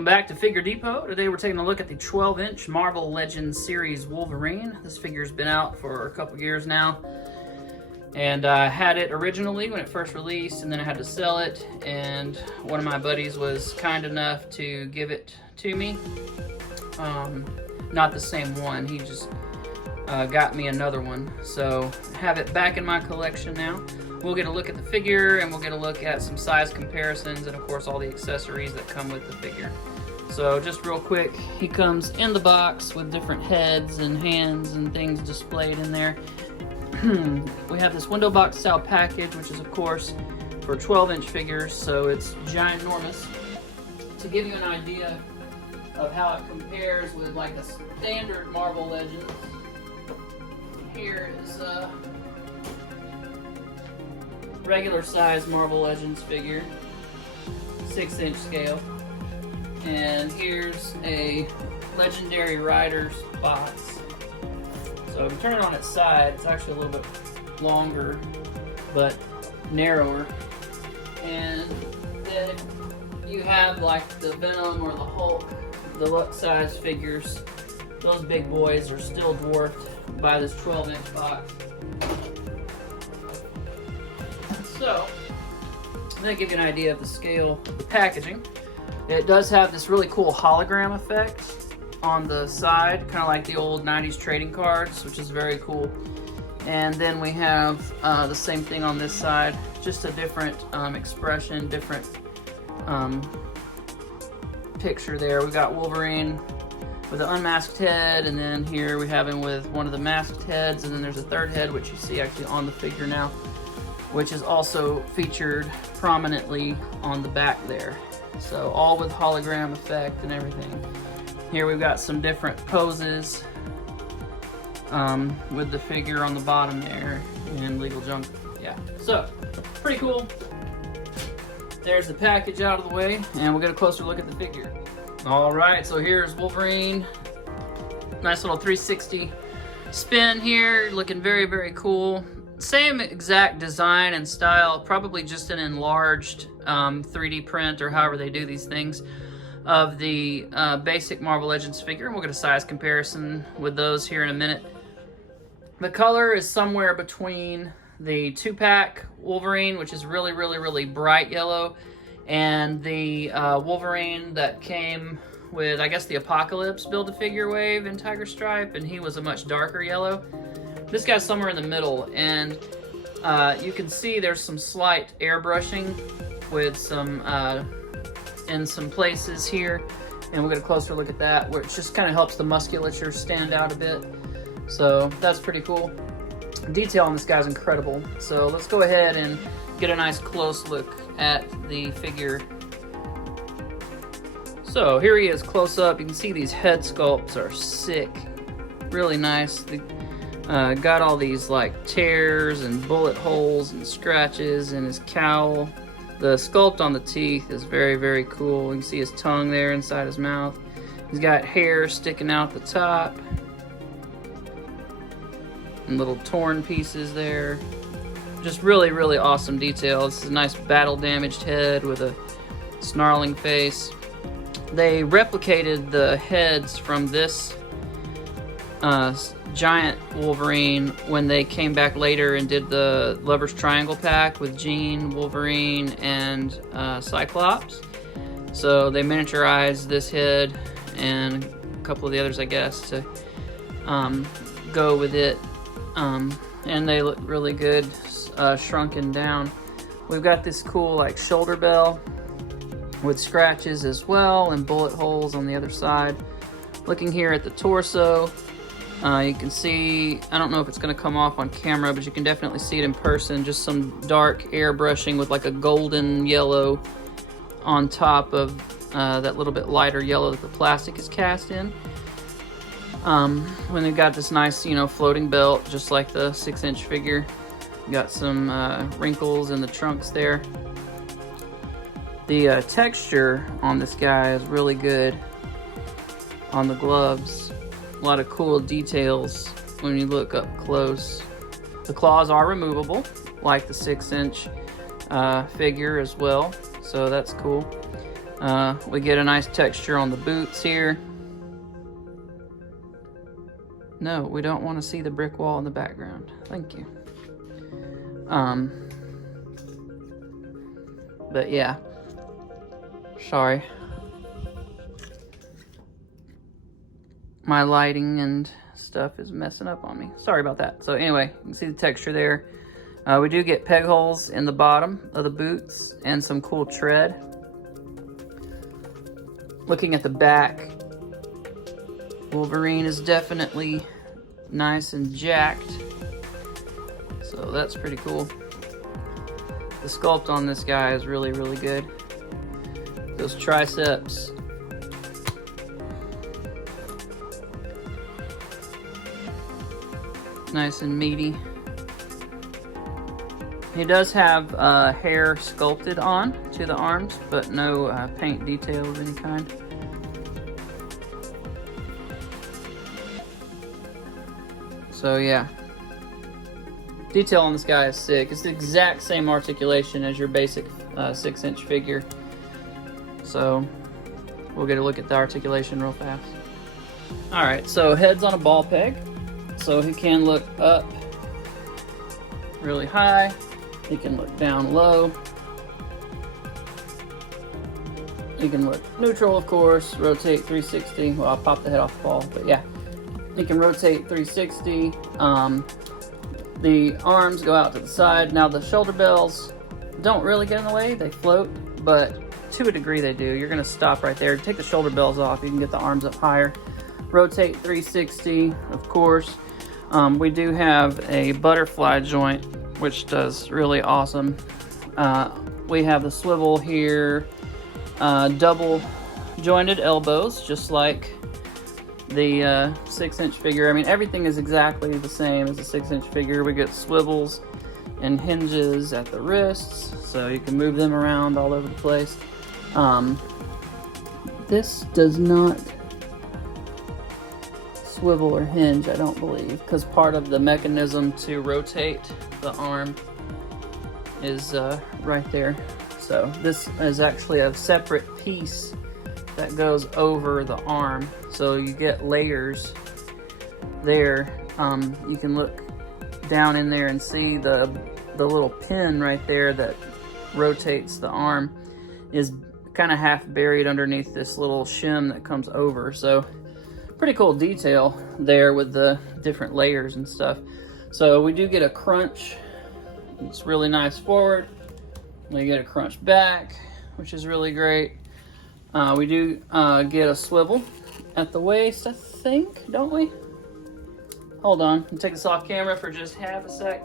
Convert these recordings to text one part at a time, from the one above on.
Welcome back to Figure Depot. Today we're taking a look at the 12-inch Marvel Legends series Wolverine. This figure's been out for a couple years now. And I had it originally when it first released, and then I had to sell it. And one of my buddies was kind enough to give it to me. Not the same one, he just got me another one. So I have it back in my collection now. We'll get a look at the figure, and we'll get a look at some size comparisons, and of course all the accessories that come with the figure. So just real quick, he comes in the box with different heads and hands and things displayed in there. We have this window box style package, which is of course for 12-inch figures, so it's ginormous. To give you an idea of how it compares with like a standard Marvel Legends, here is regular size Marvel Legends figure, 6-inch scale, and here's a Legendary Riders box. So if you turn it on its side, it's actually a little bit longer but narrower, and then you have like the Venom or the Hulk deluxe size figures. Those big boys are still dwarfed by this 12-inch box. So, I'm going to give you an idea of the scale of the packaging. It does have this really cool hologram effect on the side, kind of like the old 90s trading cards, which is very cool. And then we have the same thing on this side, just a different expression, different picture there. We got Wolverine with an unmasked head, and then here we have him with one of the masked heads, and then there's a third head, which you see actually on the figure now, which is also featured prominently on the back there. So all with hologram effect and everything. Here we've got some different poses with the figure on the bottom there, and legal junk. Yeah, so pretty cool. There's the package out of the way, and we'll get a closer look at the figure. All right, so here's Wolverine. Nice little 360 spin here, looking very, very cool. Same exact design and style, probably just an enlarged 3D print or however they do these things of the basic Marvel Legends figure, and we'll get a size comparison with those here in a minute. The color is somewhere between the 2-pack Wolverine, which is really, really, really bright yellow, and the Wolverine that came with, I guess, the Apocalypse Build-A-Figure wave in Tiger Stripe, and he was a much darker yellow. This guy's somewhere in the middle, and you can see there's some slight airbrushing with some in some places here, and we'll get a closer look at that, which just kind of helps the musculature stand out a bit. So that's pretty cool. Detail on this guy's incredible. So let's go ahead and get a nice close look at the figure. So here he is close up. You can see these head sculpts are sick, really nice. Got all these like tears and bullet holes and scratches in his cowl. The sculpt on the teeth is very, very cool. You can see his tongue there inside his mouth. He's got hair sticking out the top and little torn pieces there. Just really, really awesome detail. This is a nice battle damaged head with a snarling face. They replicated the heads from this giant Wolverine when they came back later and did the Lover's Triangle pack with Jean, Wolverine, and Cyclops. So they miniaturized this head and a couple of the others, I guess, to go with it. And they look really good shrunken down. We've got this cool like shoulder bell with scratches as well and bullet holes on the other side. Looking here at the torso, you can see, I don't know if it's going to come off on camera, but you can definitely see it in person, just some dark airbrushing with like a golden yellow on top of that little bit lighter yellow that the plastic is cast in. When they've got this nice, you know, floating belt, just like the 6-inch figure. You got some wrinkles in the trunks there. The texture on this guy is really good on the gloves. A lot of cool details when you look up close. The claws are removable, like the 6-inch figure as well, so that's cool. We get a nice texture on the boots here. No, we don't want to see the brick wall in the background. Thank you. But yeah. Sorry. My lighting and stuff is messing up on me. Sorry about that. So anyway, you can see the texture there. We do get peg holes in the bottom of the boots and some cool tread. Looking at the back, Wolverine is definitely nice and jacked. So that's pretty cool. The sculpt on this guy is really, really good. Those triceps. Nice and meaty. He does have hair sculpted on to the arms, but no paint detail of any kind. So yeah, detail on this guy is sick. It's the exact same articulation as your basic 6-inch figure. So we'll get a look at the articulation real fast. All right, so head's on a ball peg. So he can look up really high. He can look down low. He can look neutral, of course. Rotate 360. Well, I'll pop the head off the ball, but yeah. He can rotate 360. The arms go out to the side. Now the shoulder bells don't really get in the way. They float, but to a degree they do. You're gonna stop right there. Take the shoulder bells off. You can get the arms up higher. Rotate 360, of course. We do have a butterfly joint, which does really awesome. We have the swivel here, double jointed elbows, just like the 6-inch figure. I mean, everything is exactly the same as a 6-inch figure. We get swivels and hinges at the wrists, so you can move them around all over the place. This does not swivel or hinge, I don't believe, because part of the mechanism to rotate the arm is right there. So this is actually a separate piece that goes over the arm, so you get layers there. You can look down in there and see the little pin right there that rotates the arm is kind of half buried underneath this little shim that comes over. So pretty cool detail there with the different layers and stuff. So we do get a crunch. It's really nice forward. We get a crunch back, which is really great. We do get a swivel at the waist, I think, don't we? Hold on, I'll take this off camera for just half a sec.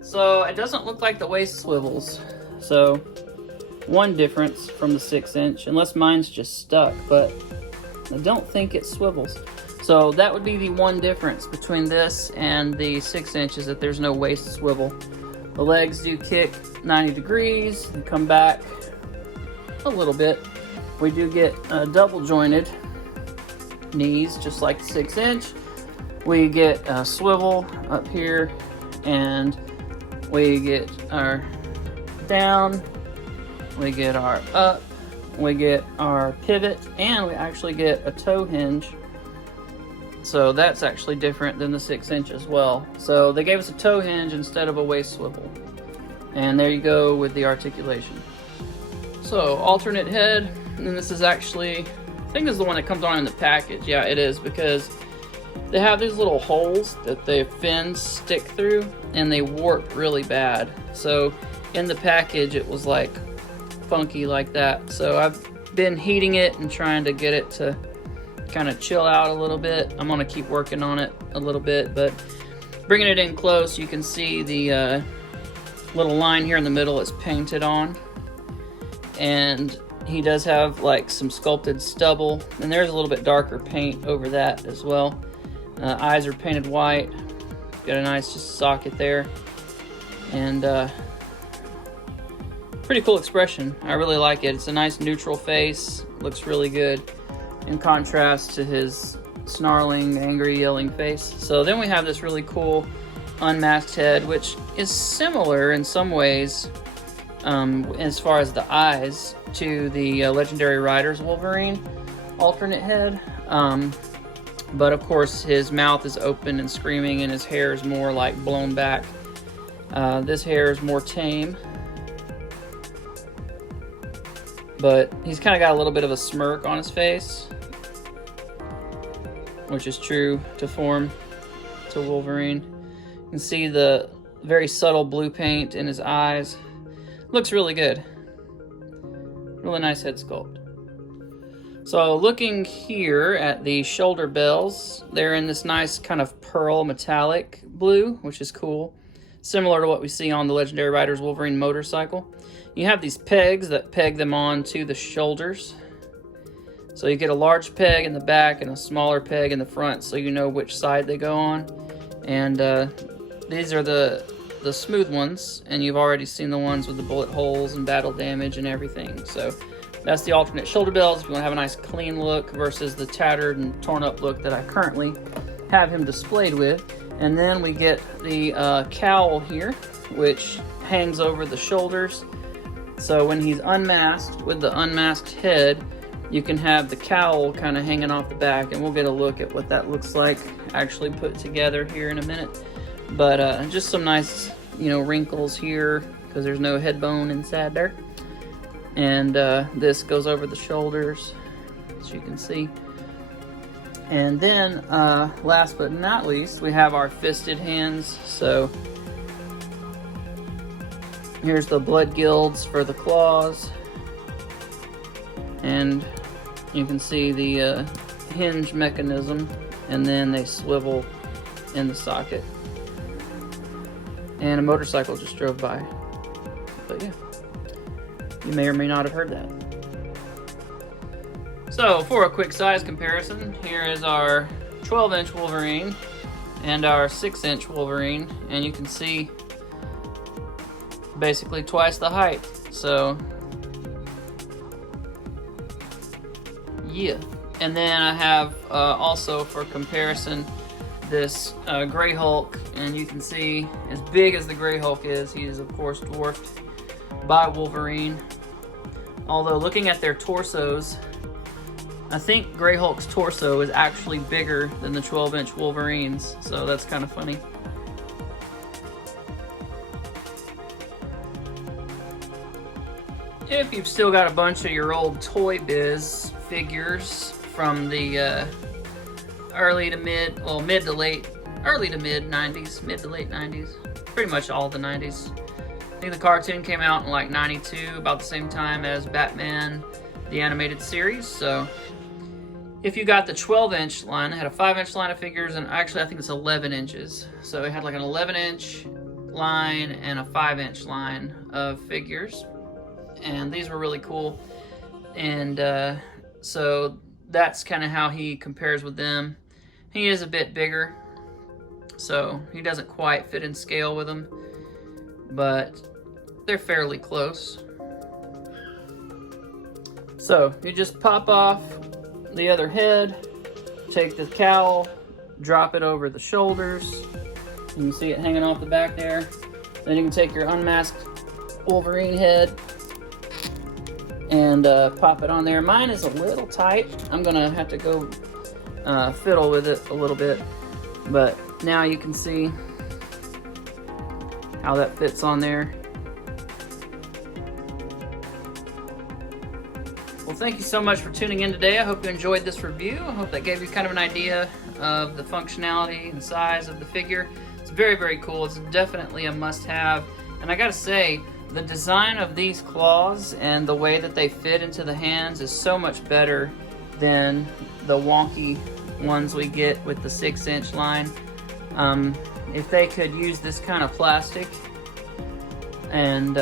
So it doesn't look like the waist swivels. So one difference from the 6-inch, unless mine's just stuck, but I don't think it swivels. So that would be the one difference between this and the 6-inch, is that there's no waist swivel. The legs do kick 90 degrees and come back a little bit. We do get double jointed knees, just like the 6-inch. We get a swivel up here, and we get our down, we get our up, we get our pivot, and we actually get a toe hinge. So that's actually different than the 6-inch as well. So they gave us a toe hinge instead of a waist swivel. And there you go with the articulation. So alternate head, and this is actually, I think this is the one that comes on in the package. Yeah, it is, because they have these little holes that the fins stick through, and they warp really bad. So in the package it was like funky like that. So I've been heating it and trying to get it to kind of chill out a little bit. I'm gonna keep working on it a little bit, but bringing it in close, you can see the little line here in the middle is painted on, and he does have like some sculpted stubble, and there's a little bit darker paint over that as well. Eyes are painted white. Got a nice just socket there, and pretty cool expression. I really like it. It's a nice neutral face. Looks really good in contrast to his snarling, angry, yelling face. So then we have this really cool unmasked head, which is similar in some ways as far as the eyes to the Legendary Riders Wolverine alternate head. But of course his mouth is open and screaming, and his hair is more like blown back. This hair is more tame, but he's kind of got a little bit of a smirk on his face, which is true to form to Wolverine. You can see the very subtle blue paint in his eyes. Looks really good. Really nice head sculpt. So looking here at the shoulder bells, they're in this nice kind of pearl metallic blue, which is cool. Similar to what we see on the Legendary Riders Wolverine motorcycle. You have these pegs that peg them on to the shoulders. So you get a large peg in the back and a smaller peg in the front, so you know which side they go on. And these are the smooth ones, and you've already seen the ones with the bullet holes and battle damage and everything. So that's the alternate shoulder bells if you want to have a nice clean look versus the tattered and torn up look that I currently have him displayed with. And then we get the cowl here, which hangs over the shoulders. So when he's unmasked with the unmasked head, you can have the cowl kind of hanging off the back, and we'll get a look at what that looks like actually put together here in a minute. But just some nice, wrinkles here because there's no head bone inside there. And this goes over the shoulders, as you can see. And then, last but not least, we have our fisted hands. So here's the blood gills for the claws. And you can see the hinge mechanism, and then they swivel in the socket. And a motorcycle just drove by. But yeah, you may or may not have heard that. So for a quick size comparison, here is our 12-inch Wolverine and our 6-inch Wolverine, and you can see basically twice the height. So yeah. And then I have also for comparison this Grey Hulk, and you can see as big as the Grey Hulk is, he is of course dwarfed by Wolverine. Although looking at their torsos, I think Grey Hulk's torso is actually bigger than the 12-inch Wolverine's, so that's kind of funny. If you've still got a bunch of your old Toy Biz figures from the early to mid to late 90s, mid to late 90s, pretty much all the 90s. I think the cartoon came out in like 92, about the same time as Batman, the animated series. So if you got the 12-inch line, it had a 5-inch line of figures, and actually I think it's 11 inches. So it had like an 11-inch line and a 5-inch line of figures. And these were really cool. And so that's kind of how he compares with them. He is a bit bigger, so he doesn't quite fit in scale with them, but they're fairly close. So you just pop off the other head, take the cowl, drop it over the shoulders. You can see it hanging off the back there. Then you can take your unmasked Wolverine head and pop it on there. Mine is a little tight. I'm gonna have to go fiddle with it a little bit, but now you can see how that fits on there. Well, thank you so much for tuning in today. I hope you enjoyed this review. I hope that gave you kind of an idea of the functionality and size of the figure. It's very, very cool. It's definitely a must-have. And I gotta say, the design of these claws and the way that they fit into the hands is so much better than the wonky ones we get with the 6-inch line. If they could use this kind of plastic and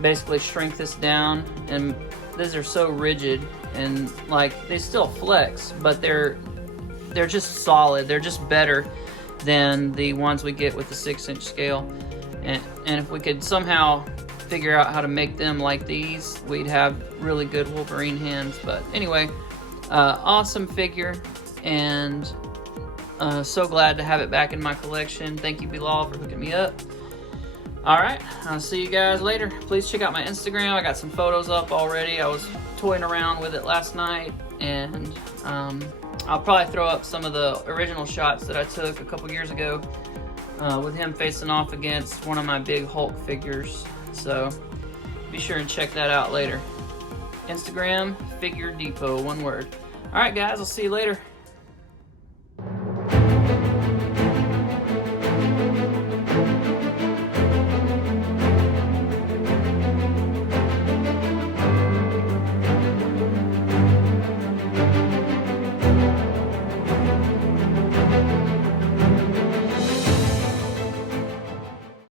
basically shrink this down, and these are so rigid and like they still flex, but they're just solid. They're just better than the ones we get with the 6-inch scale. And if we could somehow figure out how to make them like these, we'd have really good Wolverine hands. But anyway, awesome figure, and so glad to have it back in my collection. Thank you, Bilal, for hooking me up. All right, I'll see you guys later. Please check out my Instagram. I got some photos up already. I was toying around with it last night, and I'll probably throw up some of the original shots that I took a couple years ago with him facing off against one of my big Hulk figures. So be sure and check that out later. Instagram, Figure Depot, one word. All right, guys, I'll see you later.